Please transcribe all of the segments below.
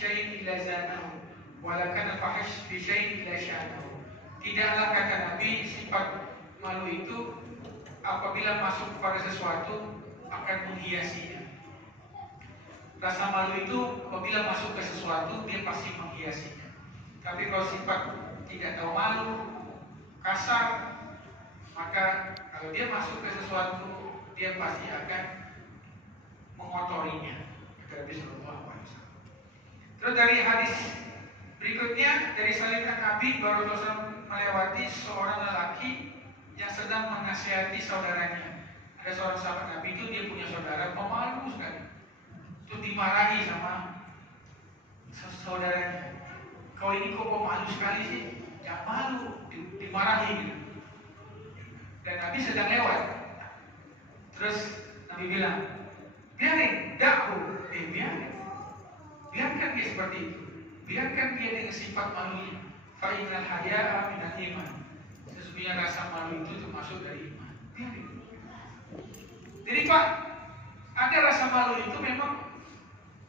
syai'in illa zanahu wa la kana fahish fi syai'in illa syanahu. Tidaklah kata Nabi sifat malu itu apabila masuk kepada sesuatu akan menghiasinya. Rasa malu itu apabila masuk ke sesuatu dia pasti menghiasinya. Tapi kalau sifat tidak tahu malu, kasar, maka kalau dia masuk ke sesuatu dia pasti akan mengotorinya. Kata Nabi Sallallahu Alaihi Wasallam. Terus dari hadis berikutnya dari Salim Nabi baru Rasul melewati seorang lelaki yang sedang menasihati saudaranya. Ada seorang sahabat Nabi itu dia punya saudara pemalu sekali. Itu dimarahi sama saudaranya. Kau ini kok pemalu sekali sih? Ya malu, dimarahi gitu. Dan Nabi sedang lewat. Terus Nabi bilang, biarin, dakhu, biarkan dia seperti itu. Biarkan dia dengan sifat malunya. Fa innal haya'a minal iman. Sesungguhnya rasa malu itu termasuk dari iman. Biarin. Jadi Pak, ada rasa malu itu memang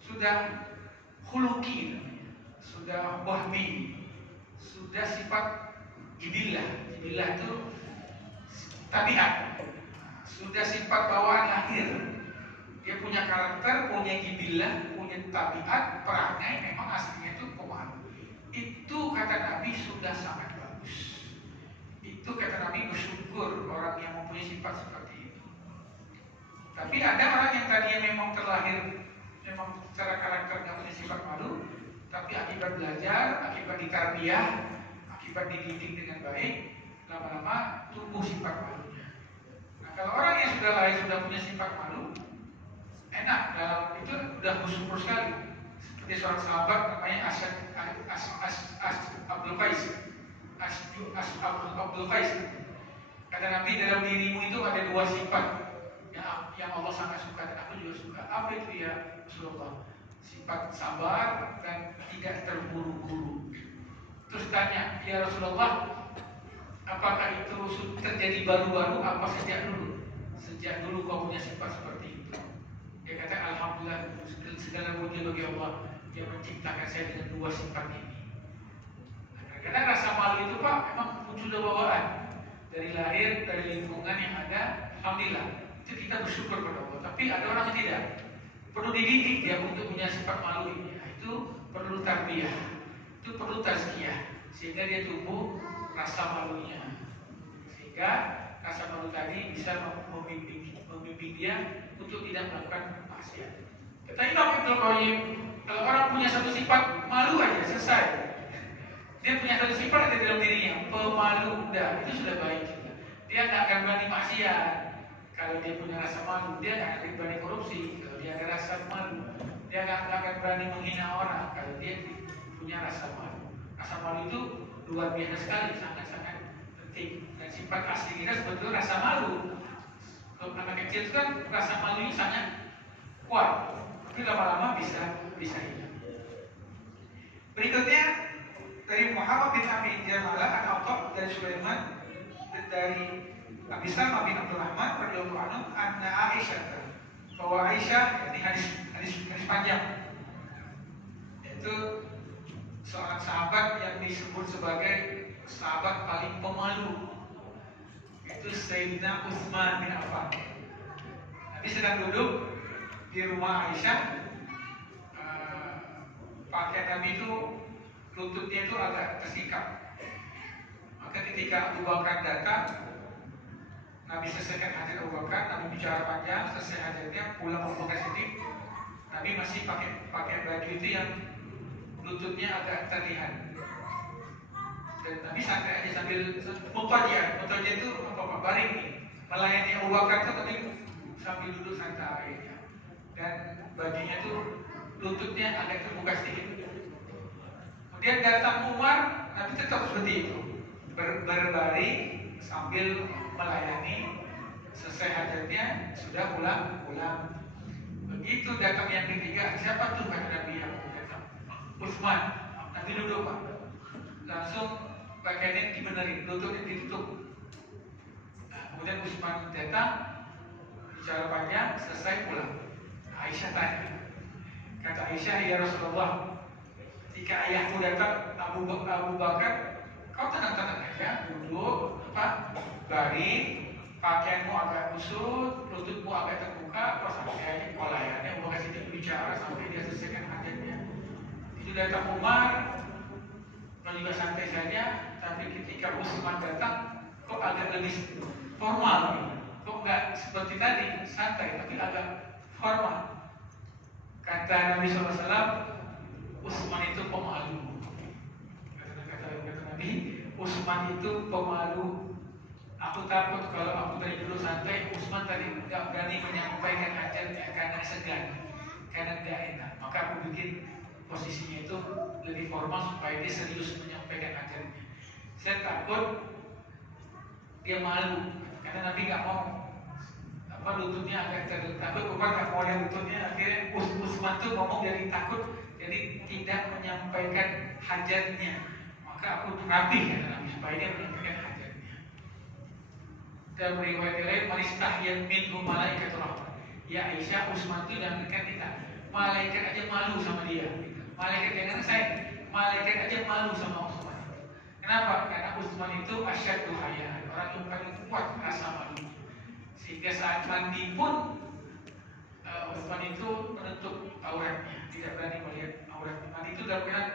sudah khuluqi namanya, sudah wahmi, sudah sifat jibillah. Jibillah itu tabiat, sudah sifat bawaan lahir. Dia punya karakter, punya jibillah, punya tabiat, perangai memang aslinya itu pemalu. Itu kata Nabi sudah sangat bagus. Itu kata Nabi bersyukur orang yang mempunyai sifat seperti itu. Tapi ada orang yang tadinya memang terlahir memang secara karakter nggak punya sifat malu, tapi akibat belajar, akibat ditarbiyah, akibat dididik dengan baik, lama-lama tumbuh sifat malunya. Nah, kalau orang yang sudah lahir sudah punya sifat malu, enak dalam itu udah bersyukur sekali. Seperti seorang sahabat namanya Abdul Qais. Kata Nabi, dalam dirimu itu ada dua sifat yang Allah sangat suka dan aku juga suka. Apa itu ya Rasulullah? Sifat sabar dan tidak terburu-buru. Terus tanya, ya Rasulullah, apakah itu terjadi baru-baru apa sejak dulu? Sejak dulu kau punya sifat seperti itu. Dia kata, alhamdulillah, segala puji bagi Allah yang menciptakan saya dengan dua sifat ini. Karena rasa malu itu Pak memang sudah bawaan dari lahir, dari lingkungan yang ada. Alhamdulillah, itu kita bersyukur pada Allah. Tapi ada orang yang tidak, perlu dididik dia untuk punya sifat malu ini. Nah, itu perlu tarbiyah, itu perlu tazkiyah, sehingga dia tumbuh rasa malunya, sehingga rasa malu tadi bisa membimbing dia untuk tidak melakukan maksiat. Kata Imam Ibnu Qayyim, kalau orang punya satu sifat malu aja selesai. Dia punya satu sifat ada dalam dirinya, pemalu, udah itu sudah baik juga. Dia nggak akan berani maksiat. Kalau dia punya rasa malu, dia nggak akan berani korupsi. Kalau dia ada rasa malu, dia nggak akan berani menghina orang. Kalau dia punya rasa malu, rasa malu itu luar biasa sekali, sangat-sangat penting. Dan sifat asli kita sebetulnya rasa malu. Kalau anak kecil itu kan rasa malunya sangat kuat, tapi lama-lama bisa hilang. Berikutnya dari Muhammad bin Abi Jamalah an-Attab dari Sulaiman dari Abi Salma bin Abdurrahman radhiyallahu anhu anna Aisyah, bahwa Aisyah, ini hadis panjang, itu seorang sahabat yang disebut sebagai sahabat paling pemalu, itu Sayyidina Utsman bin Affan. Nabi sedang duduk di rumah Aisyah, pakaian Nabi itu lututnya itu agak tersikap. Maka ketika Abu Bakar datang, Nabi selesaikan hajat Abu Bakar, Nabi bicara panjang, selesai hajatnya, pulang Abu Bakar Siddiq, Nabi masih pakai baju itu yang lututnya agak terlihat. Dan Nabi santai aja sambil mutajiyah itu apa baring nih, melayani Abu Bakar itu Nabi sambil duduk santai ya. Dan bajunya itu lututnya agak terbuka sedikit. Kemudian datang Umar, Nabi tetap seperti itu, berbaring sambil melayani. Selesai hajatnya sudah pulang. Begitu datang yang ketiga, siapa tuh kata Nabi yang datang? Utsman. Nabi duduk Pak, langsung pakaiannya dibenerin, lututnya ditutup. Nah, kemudian Utsman datang, bicara panjang, selesai pulang. Aisyah tanya, kata Aisyah, ya Rasulullah, Ketika ayahku datang, Abu Bakar, kau tenang-tenang aja, duduk, baring, pakaianmu agak kusut, lututmu agak terbuka, pas sampai aja pelayannya, Abu Bakar tidak bicara sampai dia selesaikan hajatnya. Itu datang Umar, kau juga santai saja, tapi ketika Utsman datang, kok agak lebih formal, kok nggak seperti tadi santai, tapi agak formal. Kata Nabi SAW, Utsman itu pemalu. Kata Nabi, Utsman itu pemalu. Aku takut kalau aku dari dulu santai, Utsman tadi nggak berani menyampaikan hajatnya karena segan, karena nggak enak. Maka aku bikin posisinya itu lebih formal supaya dia serius menyampaikan hajatnya. Saya takut dia malu, karena Nabi nggak mau lututnya agak takut, Umar nggak mau lihat lututnya. Akhirnya Utsman tuh ngomong jadi takut, jadi tidak menyampaikan hajatnya. Maka aku rapi kata Nabi supaya dia menyampaikan hajatnya. Dan riwayat lain, "Manistahyat minhu malaikatur rahmah." Ya Aisyah, Utsman itu jangan kita, malaikat aja malu sama dia. Malaikat jangan saya, malaikat aja malu sama Utsman. Kenapa? Karena Utsman itu asyaddu haya, orang yang paling kuat rasa malu. Sehingga saat mandi pun Utsman itu menutup auratnya, tidak berani melihat auratnya. Mandi itu dalam keadaan